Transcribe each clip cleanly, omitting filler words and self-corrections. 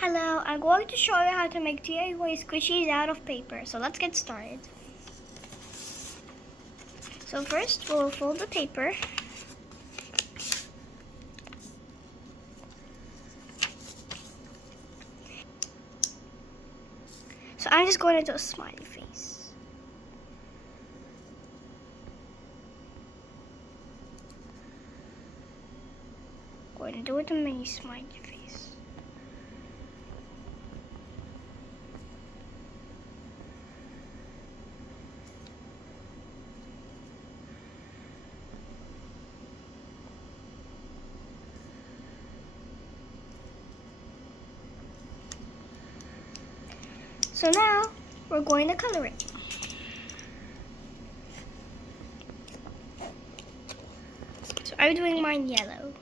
Hello, I'm going to show you how to make DIY squishies out of paper. So let's get started. So first we'll fold the paper. So I'm just going to do a smiley face. Going to do it a mini smiley face. So now we're going to color it. So I'm doing mine yellow.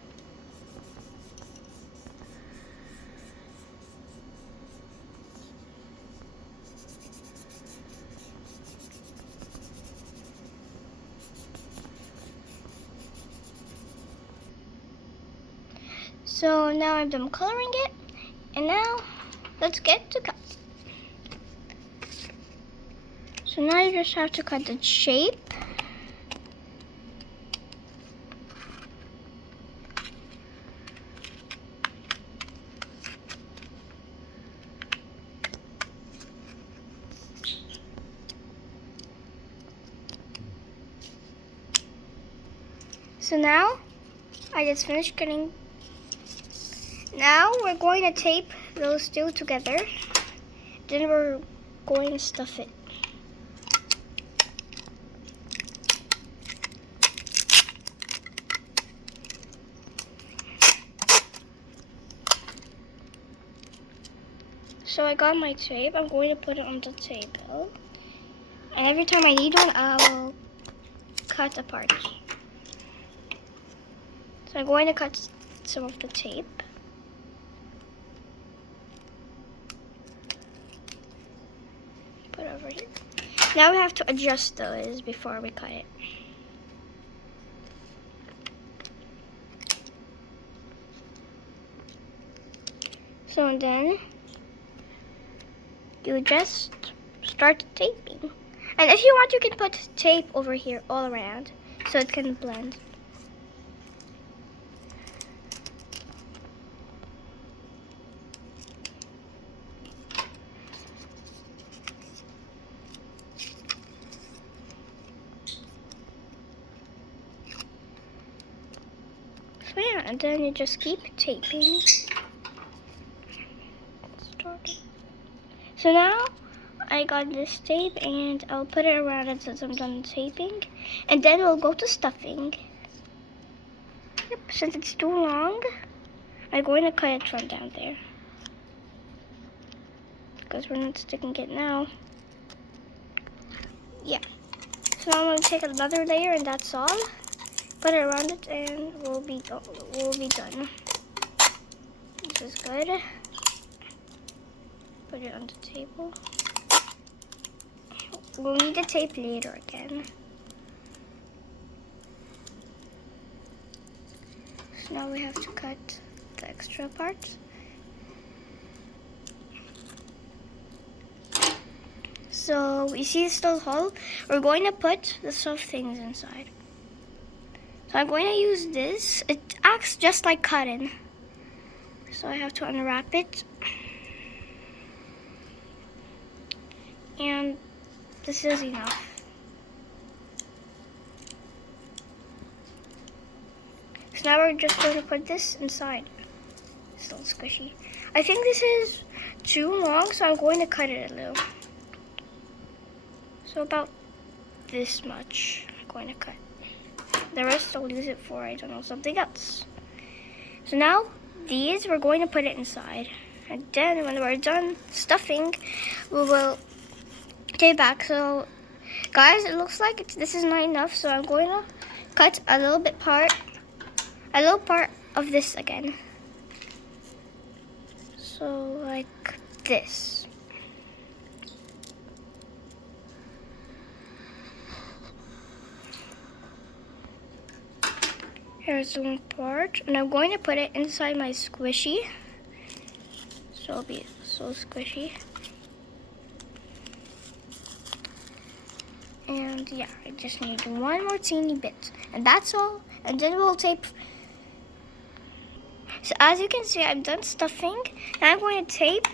So now I'm done coloring it, and now let's get to cut. So now you just have to cut the shape. So now I just finished cutting. Now we're going to tape those two together. Then we're going to stuff it. So I got my tape. I'm going to put it on the table. And every time I need one, I'll cut apart. So I'm going to cut some of the tape. Put it over here. Now we have to adjust those before we cut it. So then you just start taping. And if you want, you can put tape over here all around so it can blend. So yeah, and then you just keep taping. So now I got this tape and I'll put it around it since I'm done taping. And then we'll go to stuffing. Yep, since it's too long, I'm going to cut it from down there. Because we're not sticking it now. Yeah. So now I'm going to take another layer and that's all. Put it around it and we'll be done. This is good. Put it on the table. We'll need the tape later again. So now we have to cut the extra parts. So you see this little hole? We're going to put the soft things inside. So I'm going to use this. It acts just like cotton. So I have to unwrap it. And this is enough. So now we're just going to put this inside. It's a little squishy. I think this is too long, so I'm going to cut it a little. So about this much I'm going to cut. The rest I'll use it for, I don't know, something else. So now these, we're going to put it inside. And then when we're done stuffing, we will take it back. So guys, it looks like this is not enough, so I'm going to cut a little part of this again. So like this. Here's one part, and I'm going to put it inside my squishy. So it'll be so squishy. And yeah, I just need one more teeny bit. And that's all. And then we'll tape. So as you can see, I'm done stuffing. Now I'm going to tape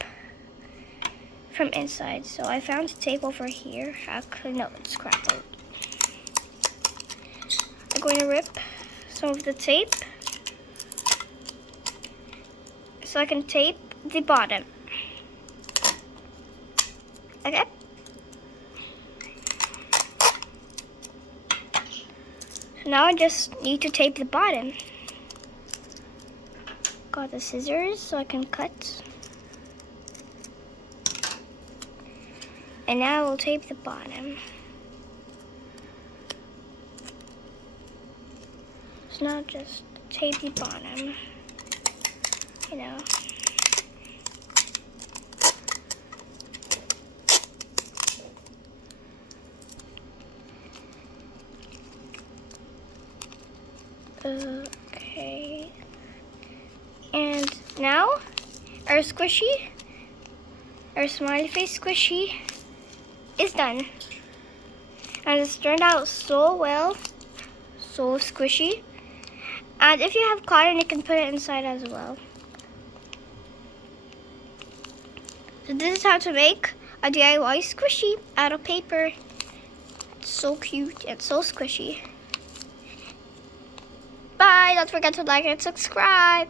from inside. So I found tape over here. Actually, no, it's crackled. I'm going to rip some of the tape so I can tape the bottom. Okay. So now I just need to tape the bottom. Got the scissors so I can cut. And now we'll tape the bottom. So now just tape the bottom. You know. Okay. And now our squishy, our smiley face squishy is done. And it's turned out so well, so squishy. And if you have cotton, you can put it inside as well. So this is how to make a DIY squishy out of paper. It's so cute and so squishy. Bye! Don't forget to like and subscribe.